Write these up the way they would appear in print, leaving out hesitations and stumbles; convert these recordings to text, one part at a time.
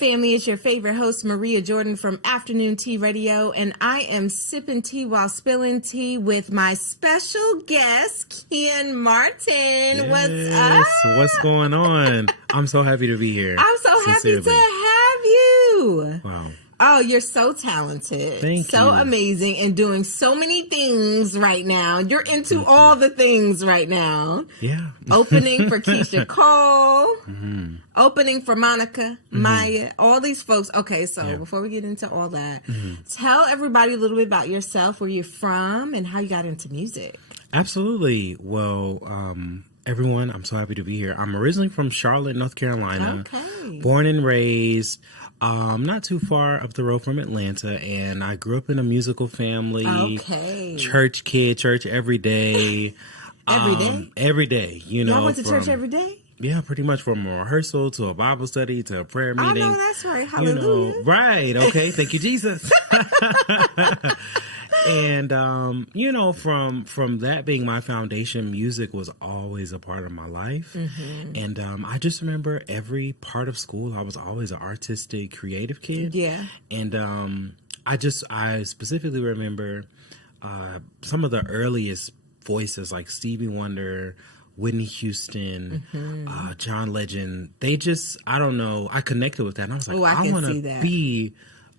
family? It's your favorite host, Maria Jordan from Afternoon Tea Radio, and I am sipping tea while spilling tea with my special guest, Keeyen Martin. Yes. What's up? What's going on? I'm so happy to be here. I'm so happy to have you. Wow. Oh, you're so talented. Thank so you. amazing and doing so many things right now. You're into all the things right now. Yeah. Opening for Keyshia Cole. Mm-hmm. Opening for Monica, Maya, all these folks. Okay, so before we get into all that, tell everybody a little bit about yourself, where you're from, and how you got into music. Absolutely. Well, everyone, I'm so happy to be here. I'm originally from Charlotte, North Carolina. Okay. Born and raised. Not too far up the road from Atlanta, and I grew up in a musical family. Okay. Church kid, church every day. Every day? Every day, you know. Y'all went to church every day? Yeah, pretty much, from a rehearsal to a Bible study to a prayer meeting. I know that's right. Hallelujah. You know, right. Okay. Thank you, Jesus. And, you know, from that being my foundation, music was always a part of my life. Mm-hmm. And I just remember every part of school, I was always an artistic, creative kid. Yeah. And I specifically remember some of the earliest voices like Stevie Wonder, Whitney Houston, John Legend. They just, I don't know, I connected with that. And I was like, I want to be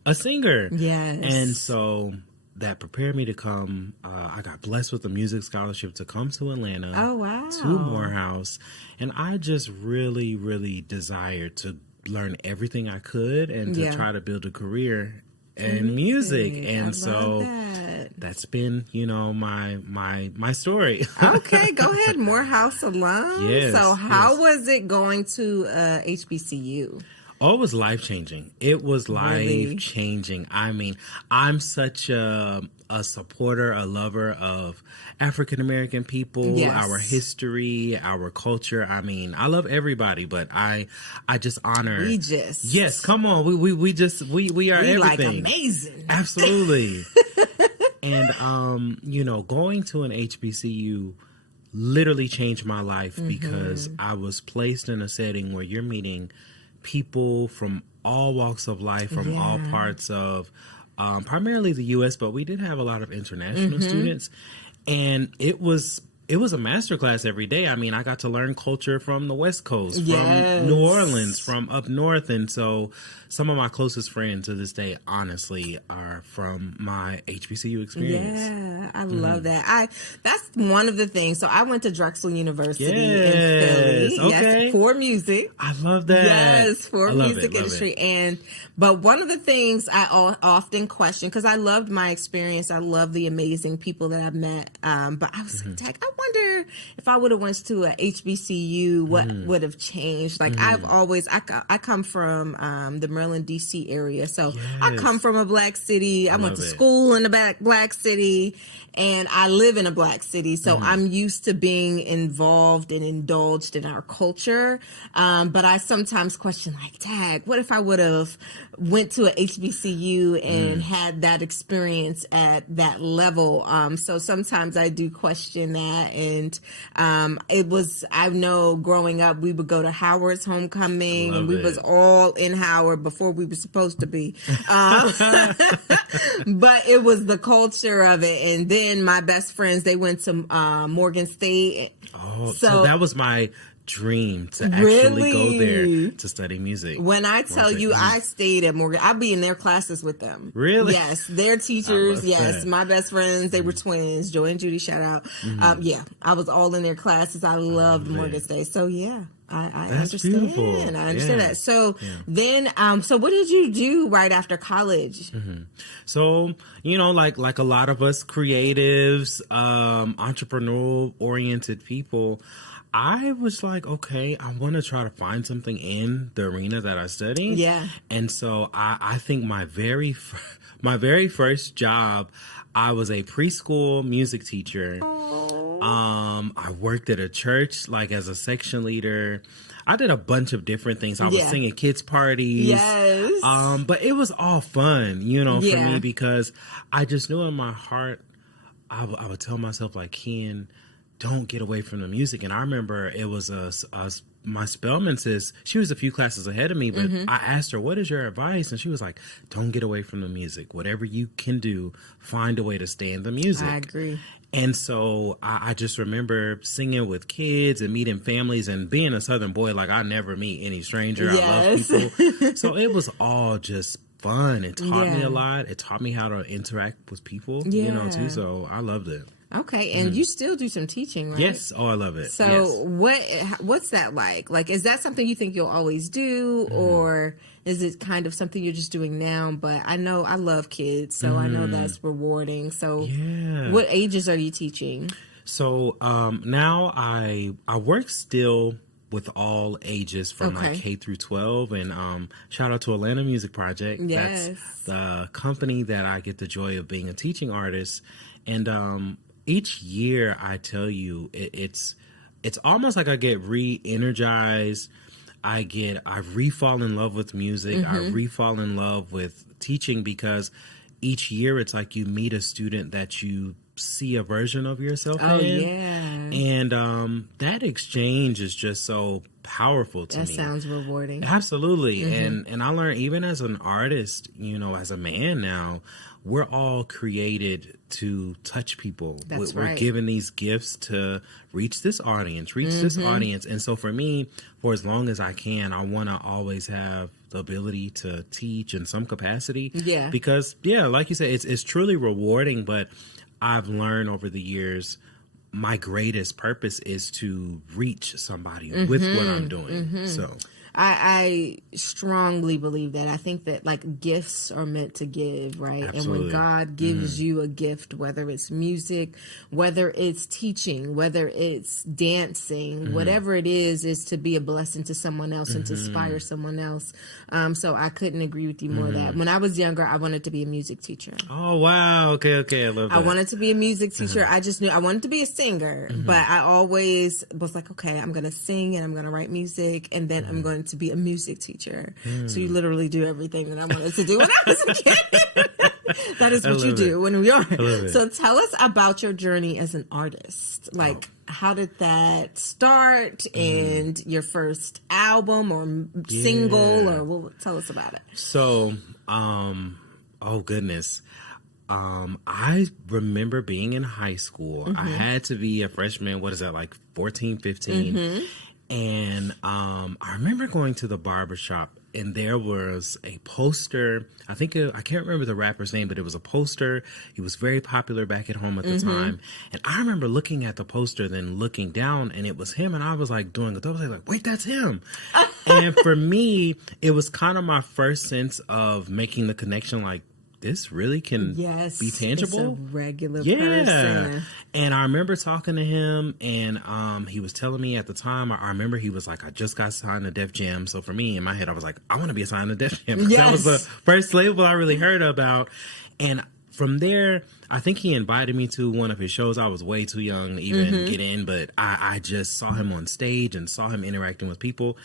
a singer. Yes. And so that prepared me to come. I got blessed with a music scholarship to come to Atlanta. Oh, wow. To Morehouse. And I just really, really desired to learn everything I could and to try to build a career in music. And so that's been, you know, my story. Okay, go ahead. Morehouse alum. Yes. So how was it going to HBCU? Oh, it was life-changing. It was Really? life-changing. I mean, I'm such a supporter, a lover of African-American people, our history, our culture. I mean, I love everybody, but I just honor. Yes, come on. We are everything. Like amazing. Absolutely. And, you know, going to an HBCU literally changed my life because I was placed in a setting where you're meeting people from all walks of life, from all parts of primarily the U.S., but we did have a lot of international students. And it was a masterclass every day. I mean, I got to learn culture from the West Coast, from New Orleans, from up north. And so some of my closest friends to this day, honestly, are from my HBCU experience. Yeah, I love that. That's one of the things. So I went to Drexel University in Philly. Okay. Yes, for music. I love that. Yes, for music industry. But one of the things I often question, because I loved my experience, I love the amazing people that I've met. But I was like, I wonder if I would have went to a HBCU, what would have changed? Like I've always, I come from the Maryland, D.C. area. So I come from a black city. I went to school in a black city, and I live in a black city. So I'm used to being involved and indulged in our culture. But I sometimes question, like, dang, what if I would have went to a HBCU and had that experience at that level? So sometimes I do question that. And I know growing up, we would go to Howard's homecoming, and we was all in Howard before we were supposed to be. But it was the culture of it. And then my best friends, they went to Morgan State. Oh, so that was my dream to actually go there to study music. When I tell you, I stayed at Morgan. I'd be in their classes with them. Really? Yes, their teachers. Yes, my best friends. They were twins. Joy and Judy, shout out. I was all in their classes. I loved Morgan State. So I understand. Beautiful. I understand that. So then, so what did you do right after college? So, you know, like a lot of us creatives, entrepreneurial oriented people, I was like, okay, I want to try to find something in the arena that I study. Yeah. And so I think my very first job, I was a preschool music teacher. I worked at a church, like as a section leader. I did a bunch of different things. I was singing kids' parties. Yes. But it was all fun, you know, for me, because I just knew in my heart, I would tell myself, like, Keeyen, don't get away from the music. And I remember it was a my Spelman sis, she was a few classes ahead of me, but I asked her, what is your advice? And she was like, don't get away from the music. Whatever you can do, find a way to stay in the music. I agree. And so I just remember singing with kids and meeting families, and being a Southern boy, like I never meet any stranger. Yes. I love people. So it was all just fun. It taught me a lot. It taught me how to interact with people, you know, too. So I loved it. Okay, and you still do some teaching, right? Yes. Oh, I love it. So what's that like? Like, is that something you think you'll always do, or is it kind of something you're just doing now? But I know I love kids, so I know that's rewarding. So what ages are you teaching? So now I work still with all ages from like K through 12, and shout out to Atlanta Music Project. Yes. That's the company that I get the joy of being a teaching artist. And each year, I tell you, it's almost like I get re-energized. I re-fall in love with music. I re-fall in love with teaching, because each year it's like you meet a student that you see a version of yourself in. And that exchange is just so powerful to me. That sounds rewarding. Absolutely. And I learned, even as an artist, you know, as a man now, we're all created to touch people. We're given these gifts to reach this audience, And so for me, for as long as I can, I want to always have the ability to teach in some capacity. Yeah. Because, like you said, it's truly rewarding. But I've learned over the years, my greatest purpose is to reach somebody with what I'm doing. So I strongly believe that. I think that like gifts are meant to give, right? Absolutely. And when God gives you a gift, whether it's music, whether it's teaching, whether it's dancing, whatever it is to be a blessing to someone else and to inspire someone else. So I couldn't agree with you more that when I was younger, I wanted to be a music teacher. Oh, wow. Okay. I love that. I wanted to be a music teacher. I just knew I wanted to be a singer, but I always was like, okay, I'm going to sing and I'm going to write music, and then I'm going to be a music teacher. So you literally do everything that I wanted to do when I was a kid. That is what you do when we are. So tell us about your journey as an artist. Like, how did that start, and your first album or single, or tell us about it. So, oh goodness. I remember being in high school. I had to be a freshman. What is that, like 14, 15? And I remember going to the barbershop, and there was a poster. I can't remember the rapper's name, but it was a poster. He was very popular back at home at the time. And I remember looking at the poster, then looking down, and it was him. And I was like doing it. I was like, wait, that's him. And for me, it was kind of my first sense of making the connection, like, this really can be tangible. It's a regular person. And I remember talking to him, and he was telling me at the time, I remember he was like, I just got signed to Def Jam. So for me, in my head, I was like, I want to be assigned to Def Jam. That was the first label I really heard about. And from there, I think he invited me to one of his shows. I was way too young to even get in, but I just saw him on stage and saw him interacting with people.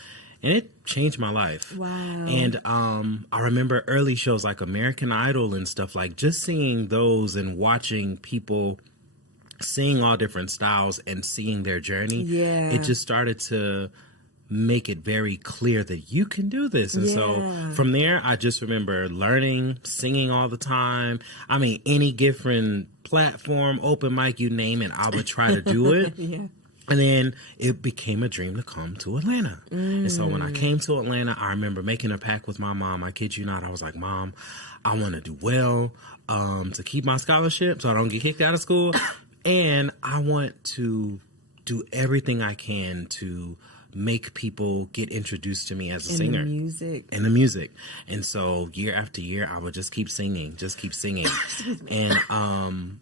And it changed my life. Wow. And I remember early shows like American Idol and stuff, like just seeing those and watching people sing all different styles and seeing their journey. Yeah. It just started to make it very clear that you can do this. And so from there, I just remember learning, singing all the time. I mean, any different platform, open mic, you name it, I would try to do it. And then it became a dream to come to Atlanta. And so when I came to Atlanta, I remember making a pact with my mom. I kid you not. I was like, Mom, I want to do well to keep my scholarship so I don't get kicked out of school. And I want to do everything I can to make people get introduced to me as a singer. In the music. And so year after year, I would just keep singing. And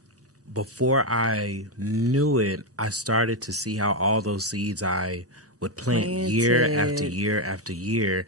before I knew it, I started to see how all those seeds I would plant year after year after year,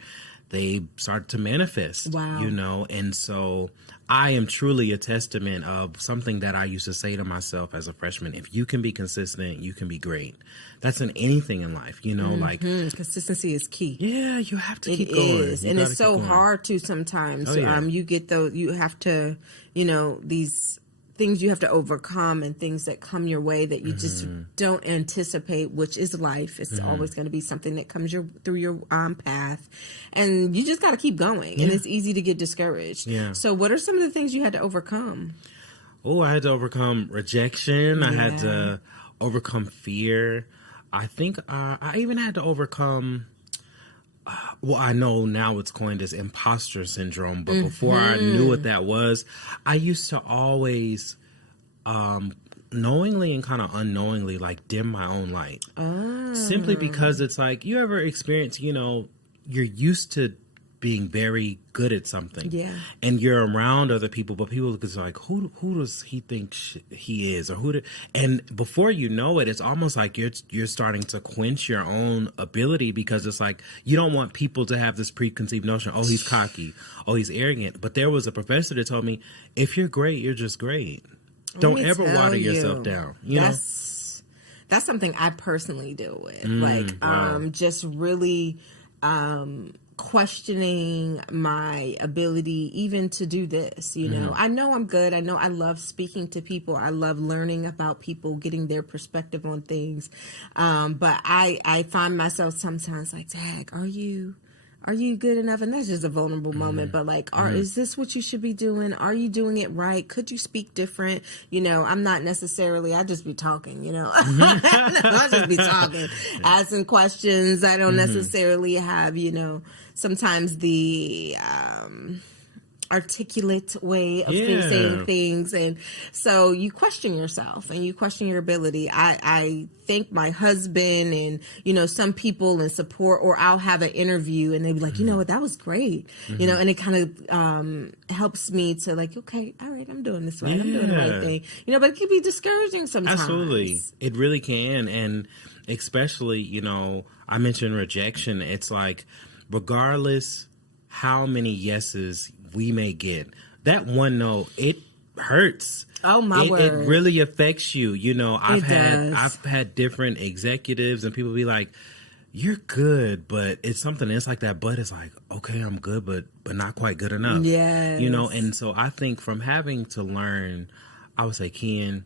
they started to manifest. Wow. You know, and so I am truly a testament of something that I used to say to myself as a freshman. If you can be consistent, you can be great. That's in anything in life, you know, like consistency is key. Yeah, you have to keep going. It is. And it's so hard to sometimes. You get those, you have to, you know, these things you have to overcome and things that come your way that you just don't anticipate, which is life. It's always going to be something that comes through your path, and you just got to keep going. And it's easy to get discouraged. Yeah. So what are some of the things you had to overcome? Oh, I had to overcome rejection. I had to overcome fear. I think I even had to overcome... well, I know now it's coined as imposter syndrome, but before I knew what that was, I used to always, knowingly and kind of unknowingly, like dim my own light. Simply because it's like, you ever experience, you know, you're used to being very good at something. Yeah. And you're around other people, but people look like, who does he think he is? Or and before you know it, it's almost like you're starting to quench your own ability, because it's like, you don't want people to have this preconceived notion, oh, he's cocky, oh, he's arrogant. But there was a professor that told me, if you're great, you're just great. Don't ever water yourself down. You know? That's something I personally deal with. Just really, questioning my ability even to do this, you know. I know I'm good. I know I love speaking to people. I love learning about people, getting their perspective on things. But I find myself sometimes like, Zach, are you good enough? And that's just a vulnerable moment. But like, is this what you should be doing? Are you doing it right? Could you speak different? You know, I'm not necessarily, I just be talking, you know. I just be talking, asking questions. I don't necessarily have, you know, sometimes the articulate way of saying things, and so you question yourself and you question your ability. I thank my husband and, you know, some people in support, or I'll have an interview and they'll be like, you know what, that was great, you know, and it kind of helps me to like, okay, all right, I'm doing this right, I'm doing the right thing, you know. But it can be discouraging sometimes. Absolutely, it really can. And especially, you know, I mentioned rejection. It's like, regardless how many yeses we may get, that one no, it hurts. Oh my word! It really affects you. You know, I've had different executives and people be like, "You're good," but it's something. It's like that. But it's like, okay, I'm good, but not quite good enough. Yeah, you know. And so I think from having to learn, I would say, Keeyen,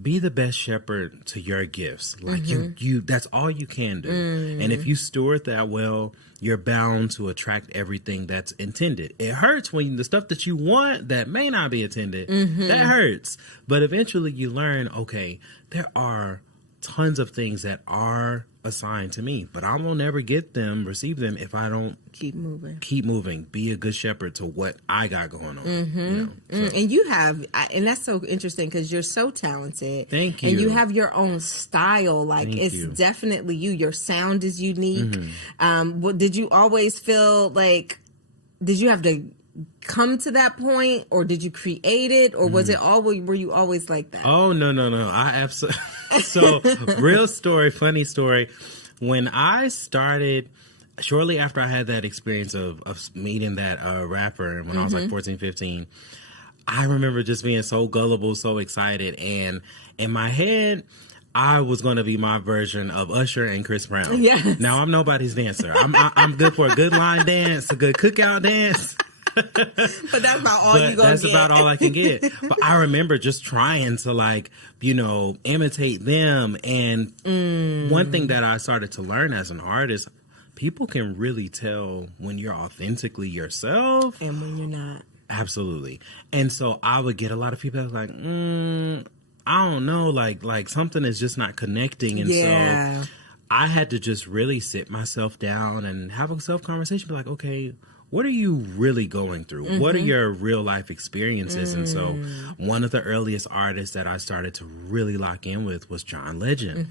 be the best shepherd to your gifts. Like you that's all you can do. And if you steward that well, you're bound to attract everything that's intended. It hurts when the stuff that you want that may not be intended, that hurts. But eventually you learn, okay, there are tons of things that are assigned to me, but I will never receive them if I don't keep moving, be a good shepherd to what I got going on. You know, so. And you have, and that's so interesting because you're so talented. Thank you. And you have your own style. Like definitely you. Your sound is unique. Did you always feel like, did you have to come to that point, or did you create it, or was it were you always like that? Oh, no. I absolutely. So, real story, funny story. When I started, shortly after I had that experience of meeting that rapper when I was like 14, 15, I remember just being so gullible, so excited. And in my head, I was going to be my version of Usher and Chris Brown. Yes. Now, I'm nobody's dancer. I'm good for a good line dance, a good cookout dance. But that's about all you gonna that's get. About all I can get. But I remember just trying to, like, you know, imitate them. And one thing that I started to learn as an artist, people can really tell when you're authentically yourself and when you're not. Absolutely. And so I would get a lot of people that was like, I don't know, like something is just not connecting. And so I had to just really sit myself down and have a self-conversation, be like, okay, what are you really going through? What are your real life experiences? And so one of the earliest artists that I started to really lock in with was John Legend.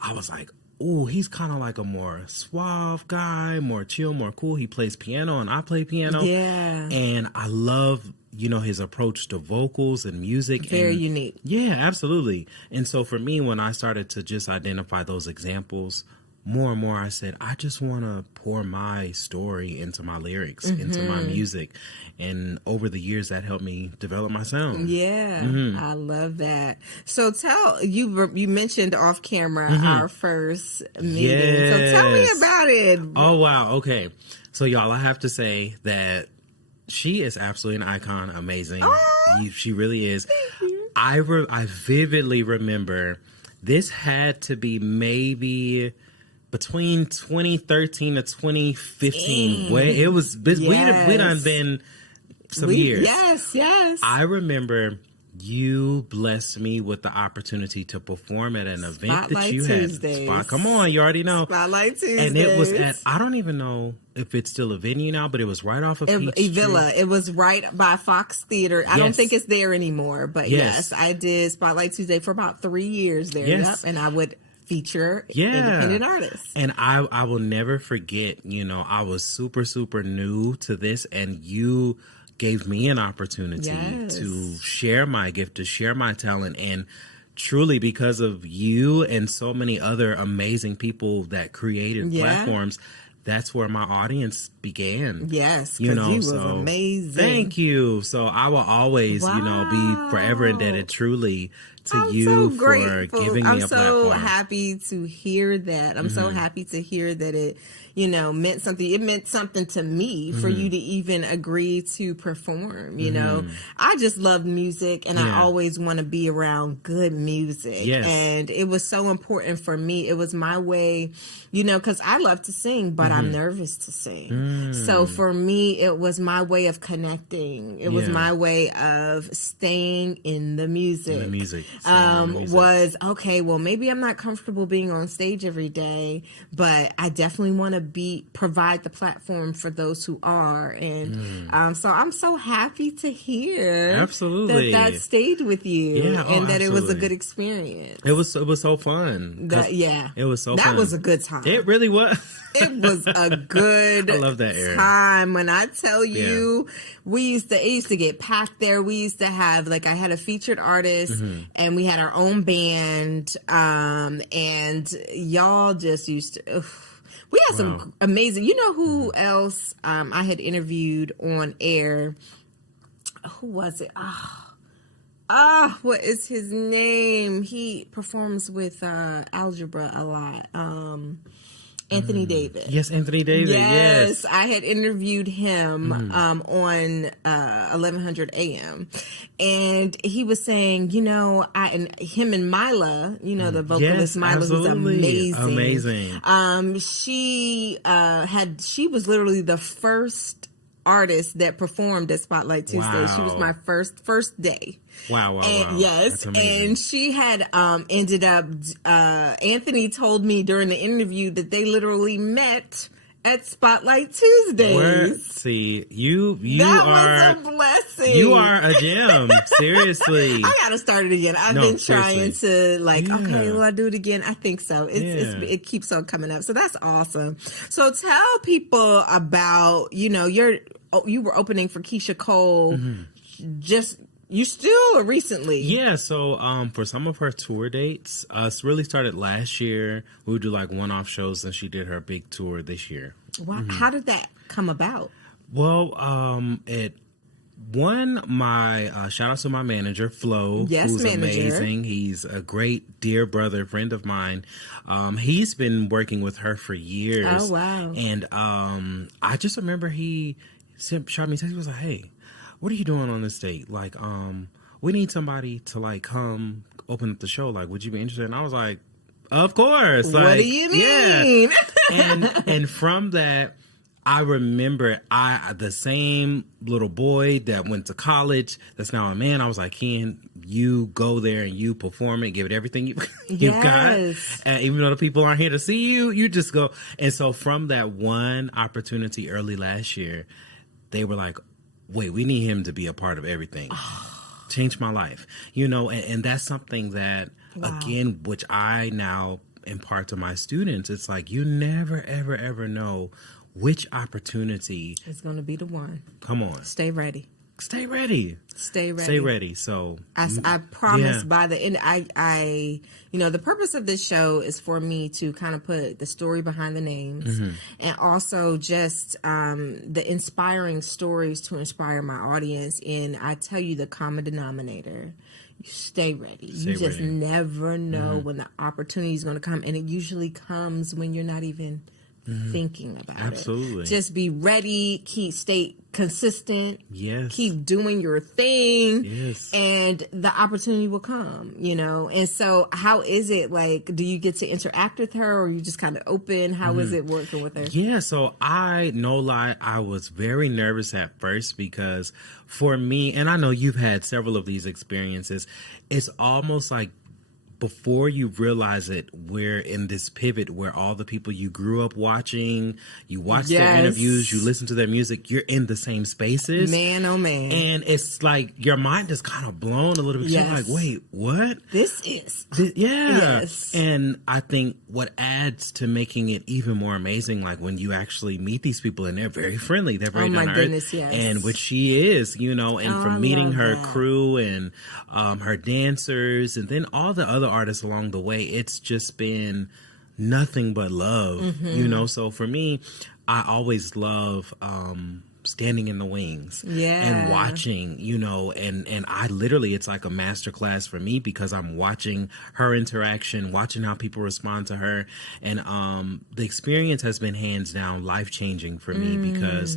I was like, oh, he's kind of like a more suave guy, more chill, more cool. He plays piano and I play piano. Yeah. And I love, you know, his approach to vocals and music. Very unique. Yeah, absolutely. And so for me, when I started to just identify those examples, more and more I said, I just want to pour my story into my lyrics, into my music. And over the years, that helped me develop my sound. Yeah, I love that. So you mentioned off camera our first meeting. So tell me about it. Oh, wow. Okay. So y'all, I have to say that she is absolutely an icon. Amazing. She really is. Thank you. I vividly remember this had to be maybe between 2013 to 2015. Where it was, we done been some years. Yes. I remember you blessed me with the opportunity to perform at an event Spotlight that you Tuesdays. had. Come on, you already know. Spotlight Tuesdays. And it was at, I don't even know if it's still a venue now, but it was right off of Peachtree. Villa. It was right by Fox Theater. I don't think it's there anymore, but yes, I did Spotlight Tuesday for about 3 years there. Yes. Yep. And I would feature independent artists. And I will never forget, I was super, super new to this, and you gave me an opportunity to share my gift, to share my talent, and truly because of you and so many other amazing people that created platforms, that's where my audience began. Yes, because you was amazing. Thank you. So I will always, be forever indebted truly to you for giving me a platform. I'm so happy to hear that. I'm so happy to hear that it, meant something. It meant something to me for you to even agree to perform, I just love music, and I always want to be around good music. Yes. And it was so important for me. It was my way, because I love to sing, but I'm nervous to sing. So for me, it was my way of connecting. It was my way of staying in the music. Was, okay, well, maybe I'm not comfortable being on stage every day, but I definitely want to provide the platform for those who are. And so I'm so happy to hear that stayed with you, and that it was a good experience. It was so fun. It was so fun. That was a good time. It really was. It was a good I love that era. time. When I tell you, it used to get packed there. We used to have, I had a featured artist, and we had our own band, and y'all just used to... We had some amazing... You know who else I had interviewed on air? Who was it? What is his name? He performs with Algebra a lot. Anthony Davis. Yes, Anthony Davis. Yes. I had interviewed him on 1100 AM, and he was saying, and him and Mila, the vocalist Mila, who's amazing. She was literally the first artist that performed at Spotlight Tuesday. Wow. She was my first day. Wow. Yes, and she had ended up, Anthony told me during the interview that they literally met at Spotlight Tuesdays. See, you that are was a blessing. You are a gem. Seriously. I gotta start it again. I've been trying to okay, will I do it again? I think so. It keeps on coming up. So that's awesome. So tell people about, you were opening for Keyshia Cole you still or recently? Yeah, so for some of her tour dates, it really started last year. We would do one-off shows, and she did her big tour this year. Wow, how did that come about? Well, my shout out to my manager, Flo, who's amazing. He's a great dear brother, friend of mine. He's been working with her for years. Oh, wow. And I just remember he shot me a text. He was like, hey, what are you doing on this date? We need somebody to come open up the show. Would you be interested? And I was like, of course. What do you mean? Yeah. and from that, I remember the same little boy that went to college that's now a man. I was like, Keeyen, you go there and you perform it, give it everything you've got. Even though the people aren't here to see you, you just go. And so from that one opportunity early last year, they were like, wait, we need him to be a part of everything. Changed my life. And that's something that, again, which I now impart to my students. It's you never, ever, ever know which opportunity is going to be the one. Come on. Stay ready. Stay ready. Stay ready. Stay ready. So I promise by the end, I the purpose of this show is for me to kind of put the story behind the names, and also just the inspiring stories to inspire my audience. And I tell you, the common denominator: stay ready. You just never know when the opportunity is going to come, and it usually comes when you're not even thinking about it. Absolutely. Just be ready, stay consistent. Yes. Keep doing your thing. Yes. And the opportunity will come, you know? And so how is it, like, do you get to interact with her, or are you just kind of open? How is it working with her? Yeah, so no lie, I was very nervous at first because for me, and I know you've had several of these experiences, it's almost like before you realize it, we're in this pivot where all the people you grew up watching, you watch their interviews, you listen to their music, you're in the same spaces. Man, oh man. And it's like your mind is kind of blown a little bit. You're like, wait, what? This is. Yes. And I think what adds to making it even more amazing, like when you actually meet these people and they're very friendly, they're very down to earth. Yes. And which she is, you know, and from meeting her crew and her dancers and then all the other artists along the way, it's just been nothing but love, you know. So for me, I always love standing in the wings and watching, you know, and I literally, it's like a masterclass for me because I'm watching her interaction, watching how people respond to her, and the experience has been hands down life-changing for me because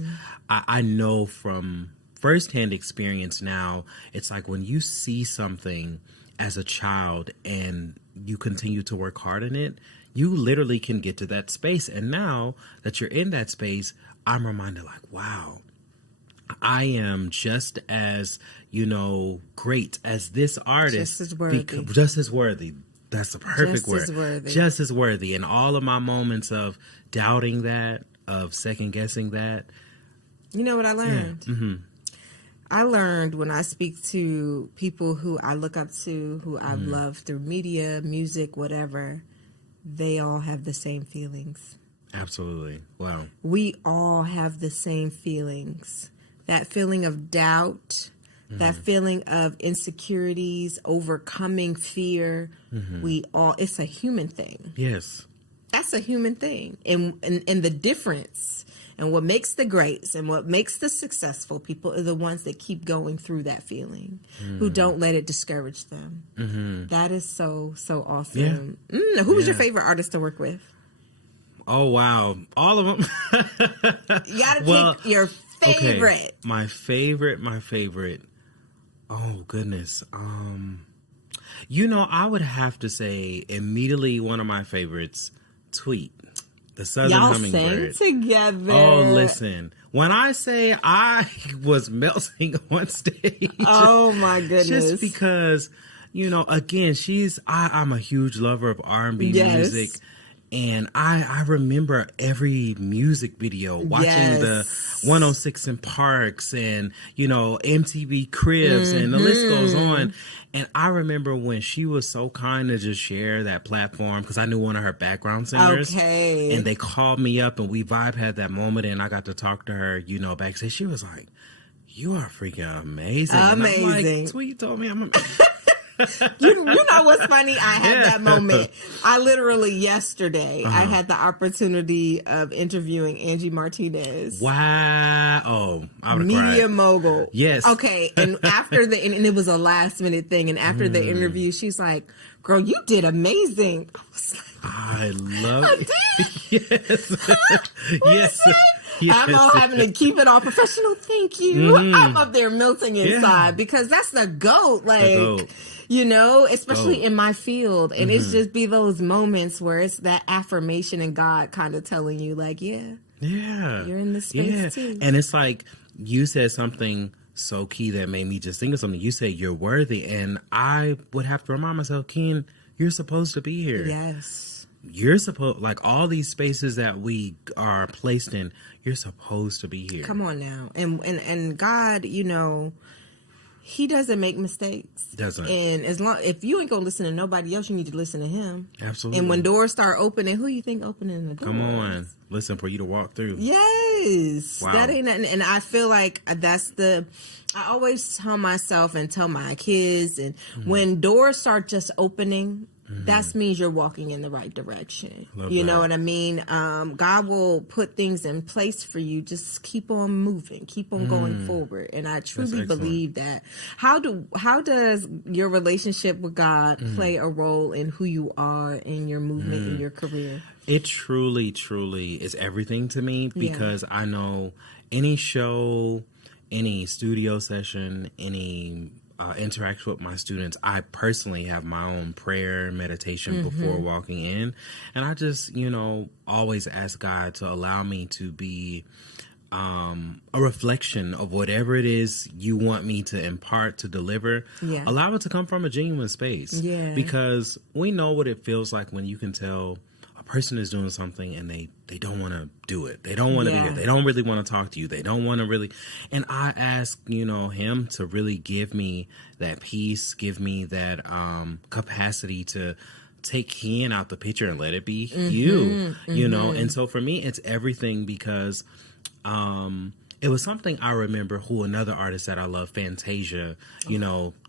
I know from firsthand experience now, it's like when you see something as a child and you continue to work hard in it, you literally can get to that space. And now that you're in that space, I'm reminded like, wow, I am just as, you know, great as this artist. Just as worthy. Just as worthy. That's the perfect word. Just as worthy. And all of my moments of doubting that, of second guessing that. You know what I learned? Yeah. I learned when I speak to people who I look up to, who I've loved through media, music, whatever, they all have the same feelings. Absolutely. Wow. We all have the same feelings. That feeling of doubt, that feeling of insecurities, overcoming fear, it's a human thing. Yes. That's a human thing. And the difference and what makes the greats and what makes the successful people are the ones that keep going through that feeling, who don't let it discourage them. That is so awesome. Yeah. Who was your favorite artist to work with? Oh, wow. All of them. You got to pick your favorite. Okay. My favorite. Oh, goodness. You know, I would have to say immediately one of my favorites, Tweet. The Southern Hummingbird. Sang together. Oh, listen. When I say I was melting on stage. Oh, my goodness. Just because, you know, again, I'm a huge lover of R&B music. And I remember every music video, watching the 106 in Parks and, you know, MTV Cribs and the list goes on. And I remember when she was so kind to just share that platform because I knew one of her background singers. Okay. And they called me up and we had that moment and I got to talk to her, you know, backstage. She was like, "You are freaking amazing." Amazing. And I'm like, Tweet told me I'm amazing. You know what's funny? I had that moment. I literally yesterday I had the opportunity of interviewing Angie Martinez. Wow! Oh, I would have Media cried. mogul. Yes. Okay, and after and it was a last minute thing. And after the interview, she's like, "Girl, you did amazing." I was like, I love it. Yes. Yes. Yes. I'm all having to keep it all professional. Thank you. I'm up there melting inside because that's the GOAT. Like, you know, especially in my field. And it's just be those moments where it's that affirmation and God kind of telling you like, you're in this space too. And it's like you said something so key that made me just think of something. You said you're worthy. And I would have to remind myself, Keeyen, you're supposed to be here. Yes. You're supposed, like all these spaces that we are placed in, you're supposed to be here. Come on now. And God, you know, He doesn't make mistakes. Doesn't. And if you ain't gonna listen to nobody else, you need to listen to Him. Absolutely. And when doors start opening, who you think opening the doors? Come on. Listen, for you to walk through. Yes. Wow. That ain't nothing. And I feel like I always tell myself and tell my kids, and when doors start just opening that means you're walking in the right direction. Love you that. know what I mean? God will put things in place for you. Just keep on moving, keep on going forward. And I truly believe that. How does your relationship with God play a role in who you are in your movement in your career? It truly, truly is everything to me, because I know any show, any studio session, any interaction with my students, I personally have my own prayer and meditation before walking in. And I just, always ask God to allow me to be a reflection of whatever it is you want me to impart, to deliver. Yeah. Allow it to come from a genuine space. Yeah. Because we know what it feels like when you can tell a person is doing something and they don't want to do it. They don't want to be here. They don't really want to talk to you. They don't want to really. And I ask, him to really give me that peace, give me that capacity to take Keeyen out the picture and let it be you, know. And so for me, it's everything, because it was something I remember another artist that I love, Fantasia,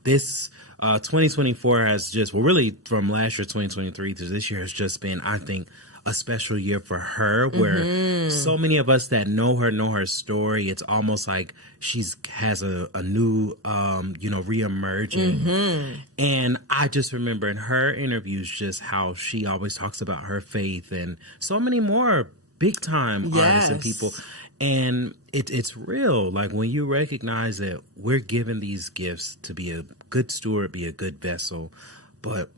this 2024 has just, really from last year, 2023 to this year has just been, I think, a special year for her, where so many of us that know her story, it's almost like has a new, reemerging. And I just remember in her interviews just how she always talks about her faith and so many more big time artists and people. And it's real. Like when you recognize that we're given these gifts to be a good steward, be a good vessel, but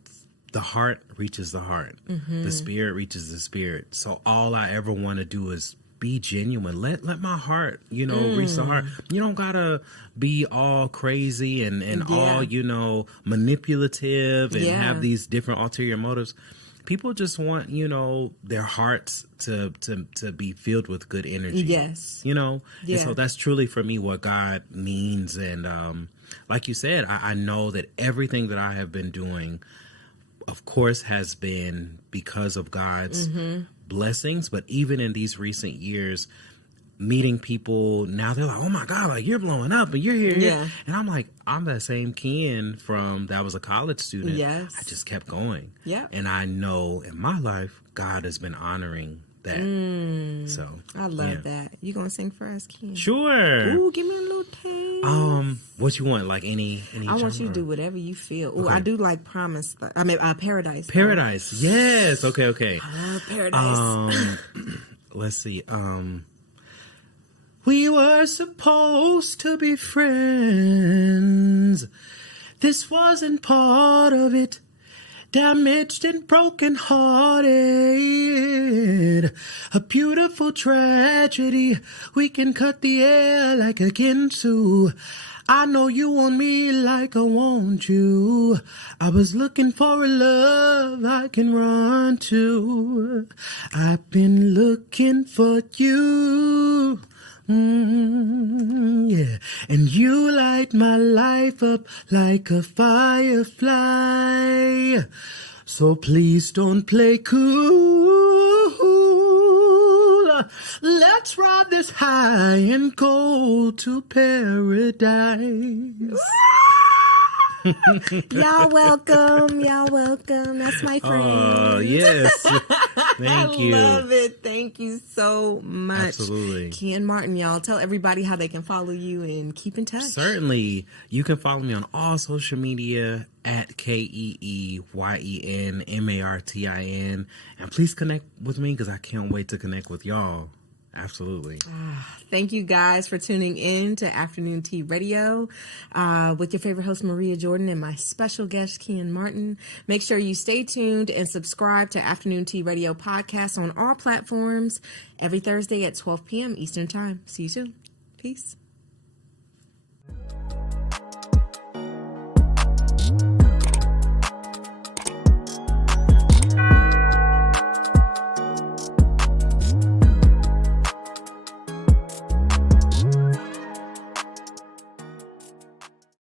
the heart reaches the heart. The spirit reaches the spirit. So all I ever want to do is be genuine. Let my heart, reach the heart. You don't gotta be all crazy and all, manipulative and have these different ulterior motives. People just want, their hearts to be filled with good energy. Yes. And so that's truly for me what God means. And like you said, I know that everything that I have been doing, of course, has been because of God's blessings. But even in these recent years, meeting people now, they're like, oh my God, like you're blowing up and you're here. And I'm like, I'm that same Keeyen that was a college student. Yes. I just kept going. Yeah. And I know in my life, God has been honoring that. So I love that. You gonna sing for us, Keeyen? Sure. Ooh, give me a little taste. What you want? Like any I want you to do whatever you feel. Ooh, I do like Paradise. Paradise. Yes. Okay. I love Paradise. Let's see. We were supposed to be friends. This wasn't part of it. Damaged and broken hearted. A beautiful tragedy. We can cut the air like a kintsugi. I know you want me like I want you. I was looking for a love I can run to. I've been looking for you. Yeah, and you light my life up like a firefly. So please don't play cool. Let's ride this high and go to paradise. Y'all welcome. That's my friend. Oh, yes. Thank you. I love it. Thank you so much. Absolutely. Keeyen Martin, y'all. Tell everybody how they can follow you and keep in touch. Certainly. You can follow me on all social media at KeeyenMartin. And please connect with me because I can't wait to connect with y'all. Absolutely. Thank you guys for tuning in to Afternoon Tea Radio with your favorite host, Maria Jordan, and my special guest, Keeyen Martin. Make sure you stay tuned and subscribe to Afternoon Tea Radio podcast on all platforms every Thursday at 12 p.m. Eastern Time. See you soon. Peace.